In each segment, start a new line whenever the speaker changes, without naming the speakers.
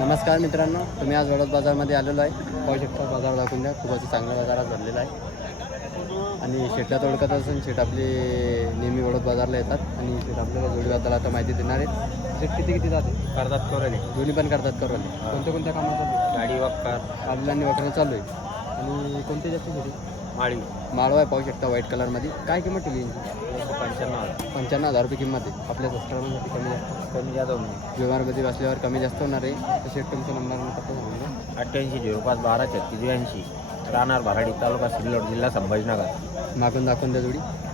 नमस्कार मित्रांनो, तुम्ही आज वडोद बाजारमध्ये आलेलो आहे. पाहू शकता बाजार दाखवून द्या. खूपच चांगला बाजारात भरलेला आहे आणि शेटला ओळखत असून शेट आपले नेहमी वडोद बाजारला येतात आणि शेट आपल्याला जोडी बाजाराला आता माहिती देणार आहेत. शेट किती जाते
करतात करोले
दोन्ही पण करतात करवले. कोणत्या कामात चालू आहे?
गाडी वापकार
आलेला आणि वगैरे चालू आहे. आणि कोणते जास्त शेती
माळी
माळवा आहे. पाहू शकता व्हाईट कलरमध्ये. काय किंमत ठेवली यांची?
95,000
रुपये किंमत आहे. आपल्या सबस्क्रायबरसाठी कमी जास्त
कमी जातो
व्यवहारमध्ये बसल्यावर कमी जास्त होणार आहे. तर शेट तुमचा नंबर पत्ता सांगा.
8805123682 राहणार भराडी तालुका सिल्लोड जिल्हा संभाजीनगर.
मागून दाखवून द्या जोडी.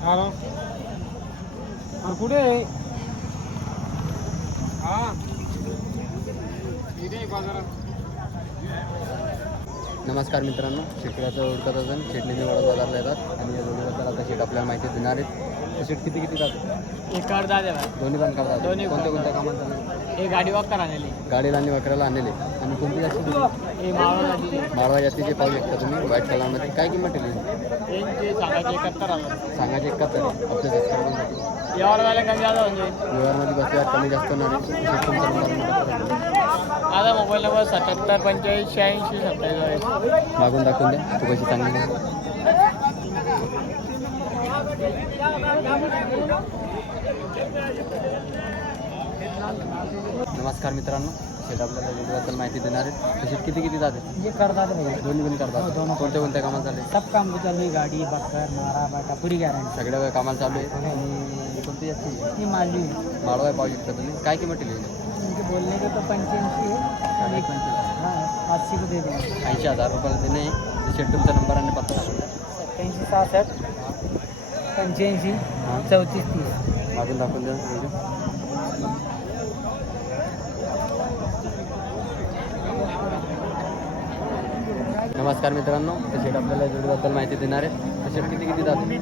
कुठे
नमस्कार मित्रांनो, शेतकऱ्याचं ओळखत असेल शेट नेहमी वडोद बाजारला येतात आणि या जोडीबद्दल आता शेट आपल्याला माहिती देणार आहेत. तर शेट किती जातात?
एक कार दादे
दोन्ही पण करतात.
दोन्ही
कोणत्या कामात चालू?
एक गाडी वॉकर आणली
गाडीला आणि वकराला आणलेले. आणि कोणती जास्त
हे मावळला दिली
माळवा जातीचे पाहू शकता तुम्ही व्हाईट कलरमध्ये. काय किंमत ठेवली?
यांचे सांगायचे 71,000
सांगायचे 71 आपल्या सबस्क्रायबरसाठी.
यावर कमी आता म्हणजे
व्यवहारमध्ये बसल्यावर कमी जास्त होणार आहे. शेट तुमचा नंबर
माझा मोबाईल नंबर 77 85 86 27
मागून दाखवून द्या. तू कशी चांगली नमस्कार मित्रांनो, शेत आपल्याला व्हिडिओबद्दल माहिती देणार आहे. तर शेत किती जाते?
ये करतात
दोन्ही पण करतात. कोणत्या कामाला चालू आहे?
सब काम चालू आहे. गाडी बकर मारा बाटा पुरी गॅरंटी
सगळ्या कामाला चालू आहे. आणि कोणती जास्त
ही मालवी
माळवा पाहू शकता तुम्ही. काय किंमत ठेवली?
उनके बोलने के तो 85 है. 80 को दे देंगे.
80,000 रुपयाला देणे. तर शेट तुमचा नंबर आणि पत्ता सांगा.
87 67 85 34 30
मागून दाखवून द्या. नमस्कार मित्रांनो, तर शेट आपल्याला जोडीबद्दल माहिती देणार आहे. तर शेट किती जाते?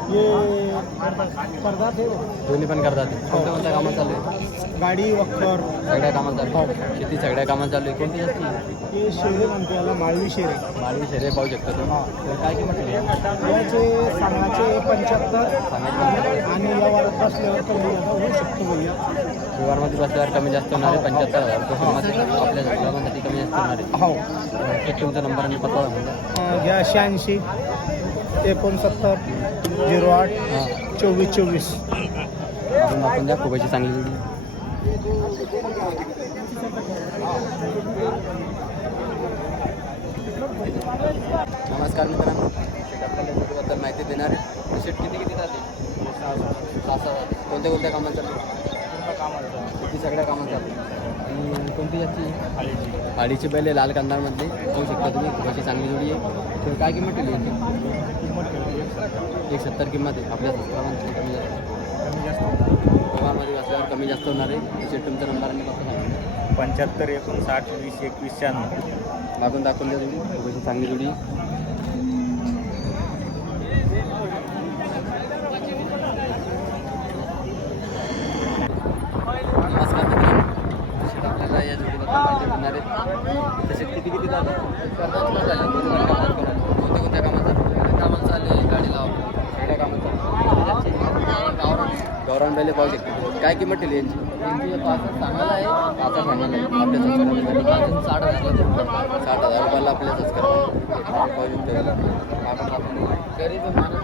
दोन्ही पण करतात. कोणत्या कामात चालू आहे?
गाडी वक्कर
सगळ्या कामात चालू आहे. शेती सगळ्या कामात चालू आहे. कोणती जास्त?
हे शेरे म्हणते याला माळवी शेरे.
मालवी शेरे पाहू शकता तुम्ही. तर काय किंमत ठेवली?
याचे सांगाचे 75
सांगायची
आणि यावर बसल्यावर कमी आता होऊ शकतो भैया.
व्यवहारमध्ये बसल्यावर कमी जास्त होणार आहे. 75,000 रुपये किंमत आपल्या सबस्क्रायबरसाठी कमी जास्त होणार आहे.
हो
शेट तुमचा नंबर आणि पत्ता सांगा.
घ्या 86 69 08 24 24.
अजून आपण द्या. खूप अशी चांगली जोडी. नमस्कार मित्रांनो, शेट आपल्याला जोडीबद्दल माहिती देणार आहे. शेट किती जाते? 6 जाते. कोणत्या कामात चालू? शेती सगळ्या कामात चालू. आणि कोणती जास्ती? आडीची बैल लाल कंदारमधली पाहू शकता तुम्ही. खूप अशी चांगली जोडी आहे. तर काय किंमत ठेवली? 170 किंमत आहे. आपल्या सबस्क्रायबरसाठी कमी जास्त व्यवहारमध्ये बसल्यावर कमी जास्त होणार आहे. शेट तुमचा नंबर आणि पत्ता सांगा.
75 59 20 21 96.
मागून दाखवून द्या जोडी. खूप अशी चांगली जोडी. नमस्कार मित्रांनो, शेट आपल्याला या जोडीबद्दल माहिती देणार आहेत. तसेच किती जाते? कोणत्या कामात चालू? गाडी लावा सगळ्या कामात चालू. गौरव पहिले पाहू शकतो. काय किंमत ठेवली यांची?
सांगायला आहे
आता सांगायला आपल्या सबस्क्रायबरसाठी
60,000
रुपयाला आपल्या सबस्क्रायबर पाहू शकतो.
गरीब माणूस.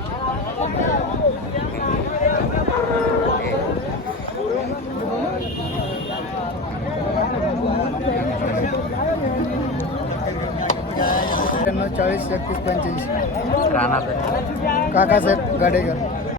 $40 31 85
राहणार
काकासाहेब गाडेकर.